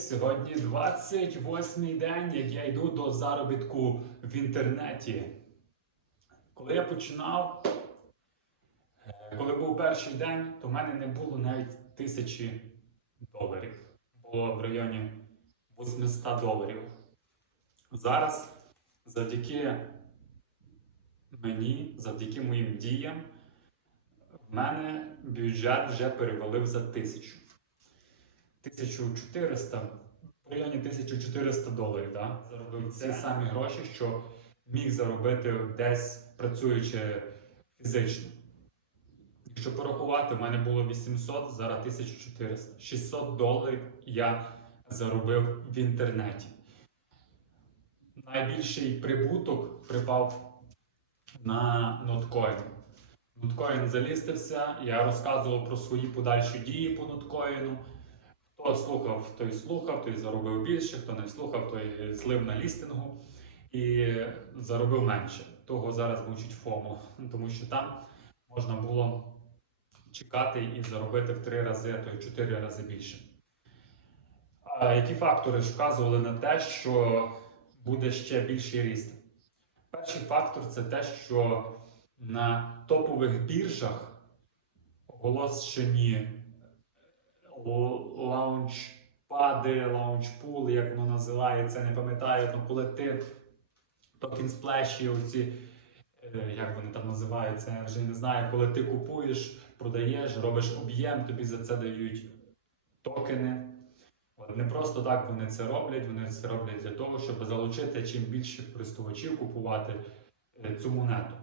28-й день, як я йду до заробітку в інтернеті. Коли я починав, е, коли був перший день, то в мене не було навіть тисячі доларів. Було в районі 800 доларів. Зараз, завдяки мені, завдяки моїм діям, в мене бюджет вже перевалив за тисячу. 1400, в районі 1400 доларів. Да? Заробив ці самі гроші, що міг заробити десь працюючи фізично. Якщо порахувати, в мене було 800, зараз 1400. 600 доларів я заробив в інтернеті. Найбільший прибуток припав на ноткоін. Ноткоін залістився, я розказував про свої подальші дії по ноткоїну. Хто слухав, той слухав, той заробив більше, хто не слухав, той злив на лістингу і заробив менше. Того зараз мучить ФОМО, тому що там можна було чекати і заробити в три рази, а то й чотири рази більше. А які фактори ж вказували на те, що буде ще більший ріст? Перший фактор це те, що на топових біржах оголошені лаунчпади, лаунчпули, як воно називається, не пам'ятаю, ну, коли ти токен сплеші, оці, е, як вони там називаються, я вже не знаю, коли ти купуєш, продаєш, робиш об'єм, тобі за це дають токени. Не просто так вони це роблять, вони це роблять для того, щоб залучити чим більше користувачів купувати е, цю монету.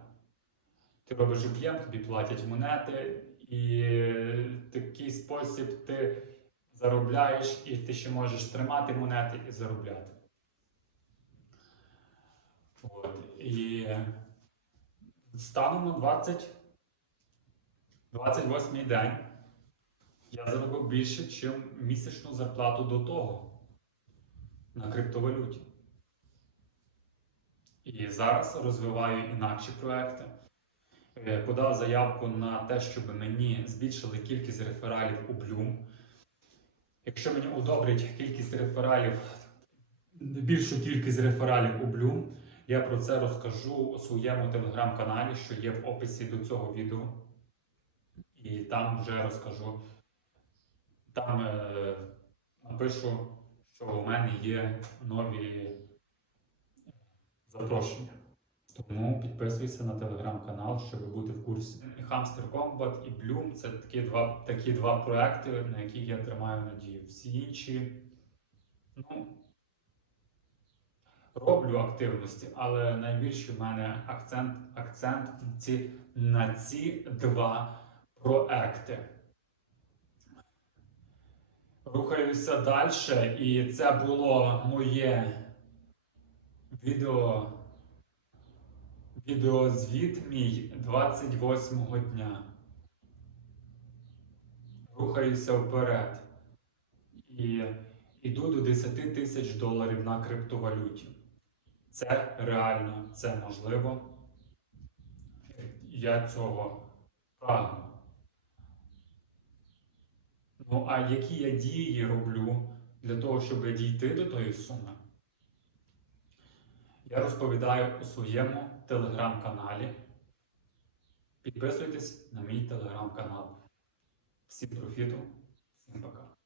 Ти робиш об'єм, тобі платять монети, і такий спосіб ти заробляєш, і ти ще можеш тримати монети і заробляти. От. І станом на 20, 28 день я заробив більше, ніж місячну зарплату до того на криптовалюті. І зараз розвиваю інакші проекти. Е, Подав заявку на те, щоб мені збільшили кількість рефералів у Bloom. Якщо мені одобрять кількість рефералів, більшу кількість рефералів у Bloom, я про це розкажу у своєму телеграм-каналі, що є в описі до цього відео. І там вже розкажу. Там е, напишу, що у мене є нові запрошення. Тому підписуйся на телеграм-канал, щоб бути в курсі. Hamster Combat і Bloom це такі два, такі два проекти, на яких я тримаю надію. Всі інші, ну, роблю активності, але найбільше в мене акцент, акцент ці, на ці два проекти. Рухаюся далі, і це було моє відео. Відеозвіт мій 28-го дня. Рухаюся вперед. І йду до 10 тисяч доларів на криптовалюті. Це реально, це можливо. Я цього прагну. Ну, а які я дії роблю для того, щоб дійти до тої суми? Я розповідаю у своєму телеграм-каналі. Підписуйтесь на мій телеграм-канал. Всім профіту, всім пока.